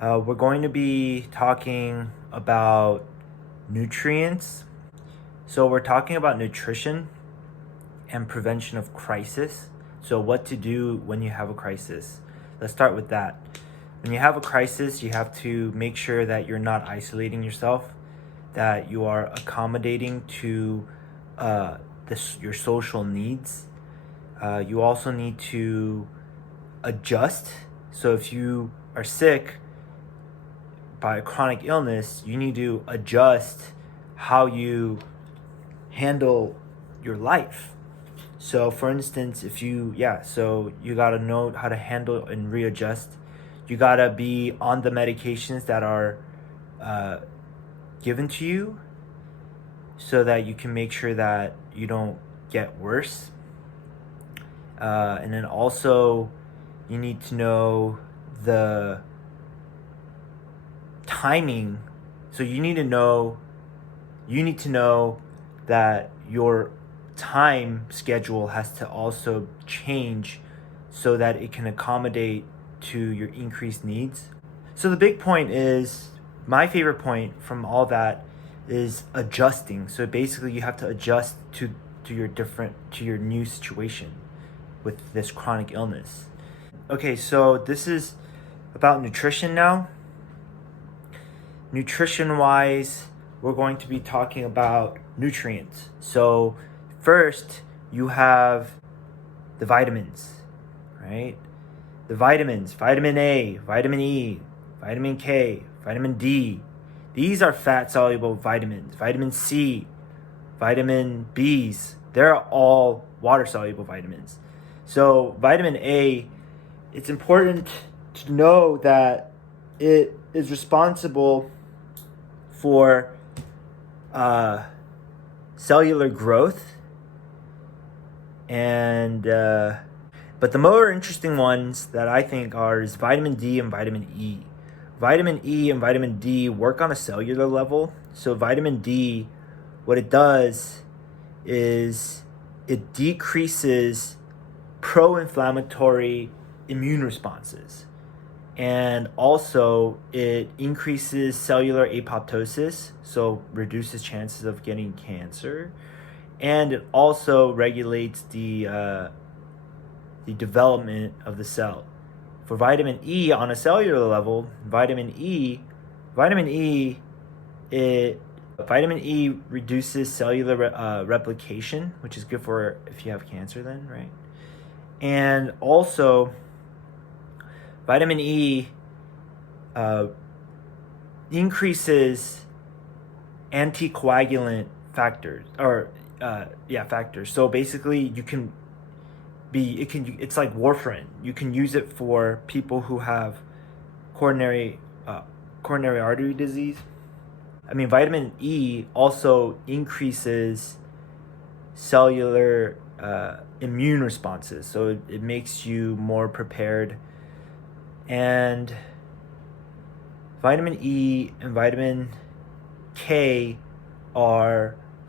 We're going to be talking about nutrients. So, we're talking about nutrition and prevention of crisis. So, what to do when you have a crisis. Let's start with that. When you have a crisis, you have to make sure that you're not isolating yourself, that you are accommodating to your social needs. You also need to adjust. So, if you are sick, by a chronic illness, you need to adjust how you handle your life. So, for instance, so you gotta know how to handle and readjust. You gotta be on the medications that are uh, given to you so that you can make sure that you don't get worse. And then also, you need to know the timing. So you need to know that your time schedule has to also change so that it can accommodate to your increased needs. So the big point is, my favorite point from all that is adjusting. So basically you have to adjust to your new situation with this chronic illness. Okay, so this is about nutrition now. Nutrition wise, we're going to be talking about nutrients. So, first, you have the vitamins, right? The vitamins, vitamin A, vitamin E, vitamin K, vitamin D. These are fat soluble vitamins. Vitamin C, vitamin B's, they're all water soluble vitamins. So, vitamin A, it's important to know that it is responsible for cellular growth, and but the more interesting ones that I think is vitamin D and vitamin E. Vitamin E and vitamin D work on a cellular level. So vitamin D, what it does is it decreases pro-inflammatory immune responses. And also it increases cellular apoptosis, so reduces chances of getting cancer. And it also regulates the development of the cell. For vitamin E on a cellular level, vitamin E reduces cellular replication, which is good for if you have cancer then, right? And also vitamin E increases anticoagulant factors factors. So basically it's like warfarin. You can use it for people who have coronary artery disease. Vitamin E also increases cellular immune responses, so it makes you more prepared. And vitamin E and vitamin K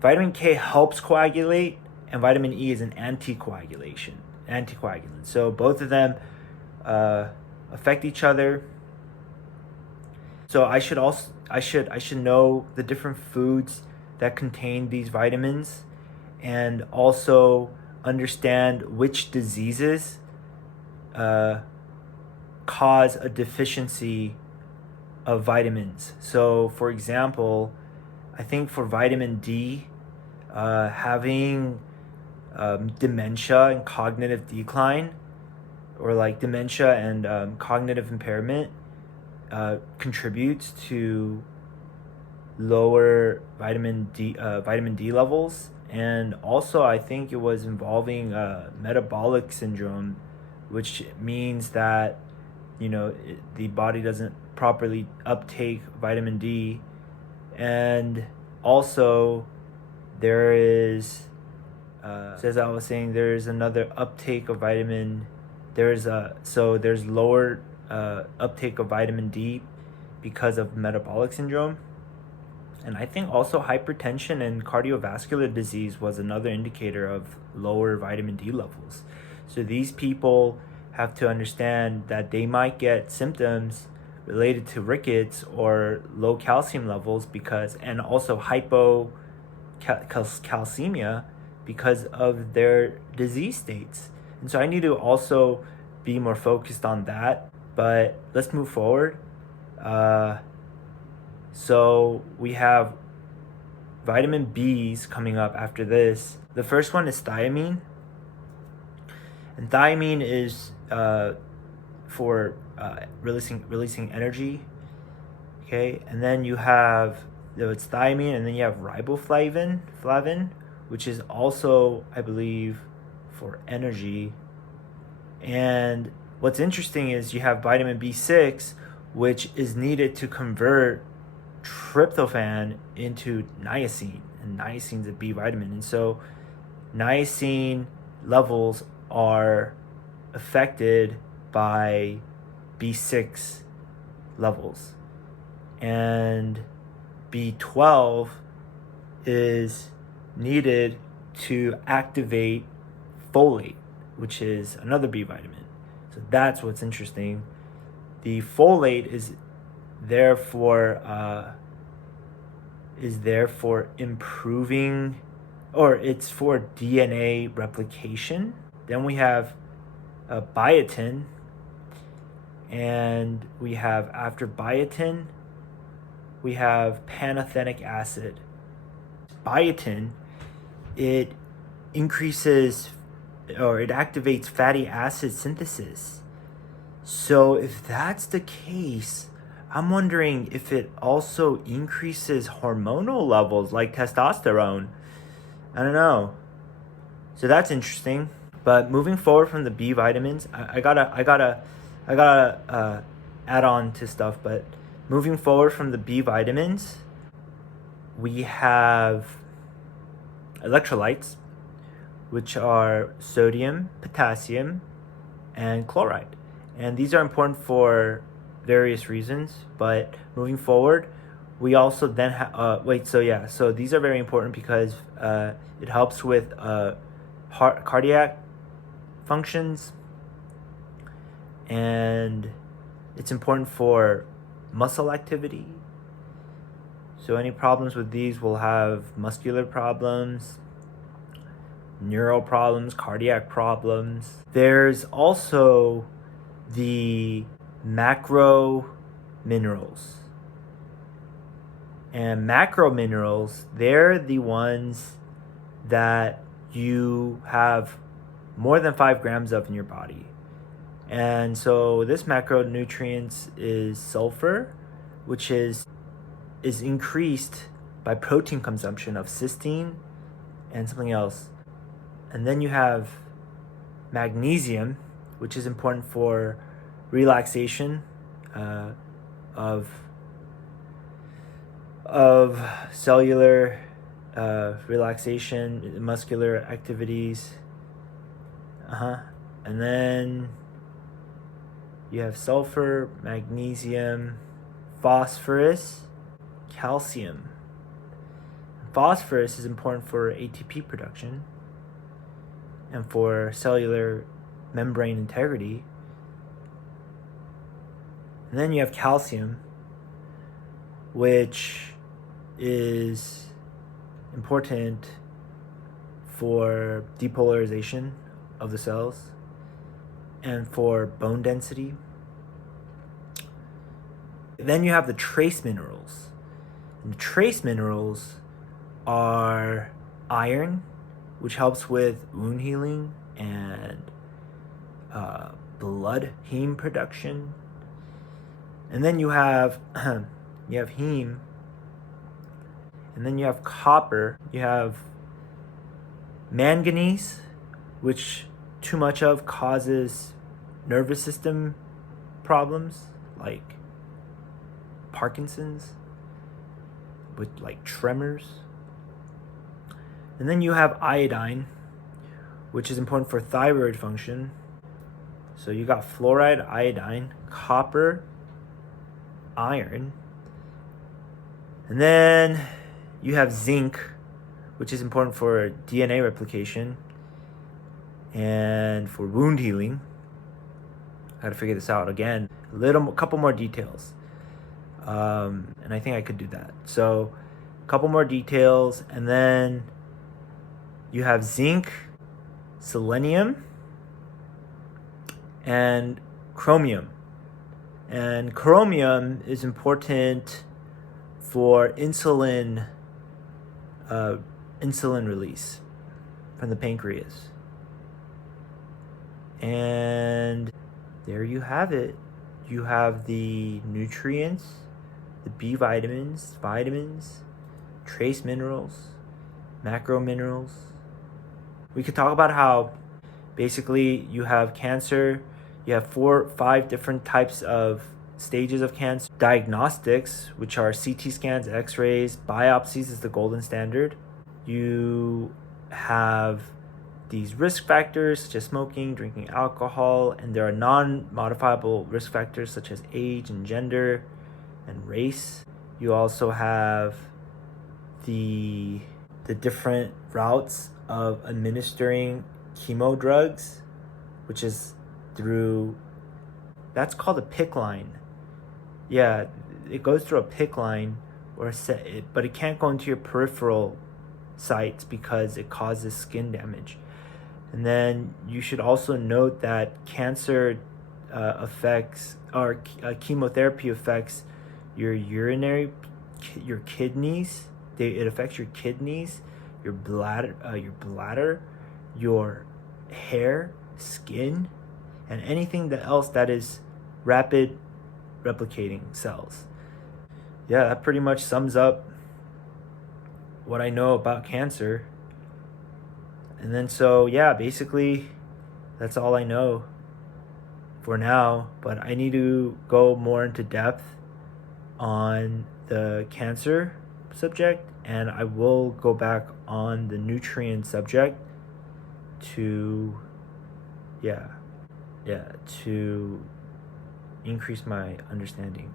helps coagulate, and vitamin E is an anticoagulant. So both of them affect each other. So I should know the different foods that contain these vitamins, and also understand which diseases cause a deficiency of vitamins. So, for example, I think for vitamin D, having dementia and cognitive decline, or like dementia and cognitive impairment, contributes to lower vitamin D levels. And also, I think it was involving metabolic syndrome, which means that the body doesn't properly uptake vitamin D. And also there is as I was saying, there's another uptake of vitamin. There's lower uptake of vitamin D because of metabolic syndrome. And I think also hypertension and cardiovascular disease was another indicator of lower vitamin D levels. So these people have to understand that they might get symptoms, related to rickets or low calcium levels, and also hypocalcemia because of their disease states. And so I need to also be more focused on that. But let's move forward. So we have vitamin B's coming up after this. The first one is thiamine. And thiamine is for releasing energy. Okay, and then you have, it's thiamine, and then you have riboflavin, which is also, I believe, for energy. And what's interesting is you have vitamin B6, which is needed to convert tryptophan into niacin, and niacin is a B vitamin. And so niacin levels are affected by B6 levels, and B12 is needed to activate folate, which is another B vitamin. So that's what's interesting. The folate is there for improving, or it's for DNA replication. Then we have biotin, and we have, after biotin, we have pantothenic acid. Biotin, it increases, or it activates fatty acid synthesis. So if that's the case, I'm wondering if it also increases hormonal levels like testosterone. I don't know. So that's interesting. But moving forward from the B vitamins, I gotta add on to stuff. But moving forward from the B vitamins, we have electrolytes, which are sodium, potassium, and chloride. And these are important for various reasons. But moving forward, we also then so these are very important because it helps with cardiac functions, and it's important for muscle activity. So any problems with these will have muscular problems, neural problems, cardiac problems. There's also the macro minerals. And macro minerals, they're the ones that you have more than 5 grams of in your body. And so this macronutrients is sulfur, which is increased by protein consumption of cysteine and something else. And then you have magnesium, which is important for relaxation of cellular relaxation, muscular activities. And then you have sulfur, magnesium, phosphorus, calcium. Phosphorus is important for ATP production and for cellular membrane integrity. And then you have calcium, which is important for depolarization of the cells and for bone density. Then you have the trace minerals. And the trace minerals are iron, which helps with wound healing and blood heme production. And then you have heme, and then you have copper. You have manganese, which too much of causes nervous system problems like Parkinson's, with like tremors. And then you have iodine, which is important for thyroid function. So you got fluoride, iodine, copper, iron. And then you have zinc, which is important for DNA replication and for wound healing. I gotta figure this out again. couple more details. And I think I could do that. So, a couple more details, and then you have zinc, selenium, and chromium. And chromium is important for insulin release from the pancreas. And there you have it. You have the nutrients, the B vitamins, trace minerals, macro minerals. We could talk about how basically you have cancer, you have 5 different types of stages of cancer. Diagnostics, which are CT scans, x-rays, biopsies is the golden standard. You have these risk factors such as smoking, drinking alcohol, and there are non-modifiable risk factors such as age and gender and race. You also have the different routes of administering chemo drugs, which is that's called a PICC line. Yeah, it goes through a PICC line, but it can't go into your peripheral sites because it causes skin damage. And then you should also note that cancer chemotherapy affects your kidneys. It affects your kidneys, your bladder, your hair, skin, and anything else that is rapid replicating cells. Yeah, that pretty much sums up what I know about cancer. And then basically that's all I know for now, but I need to go more into depth on the cancer subject, and I will go back on the nutrient subject to to increase my understanding.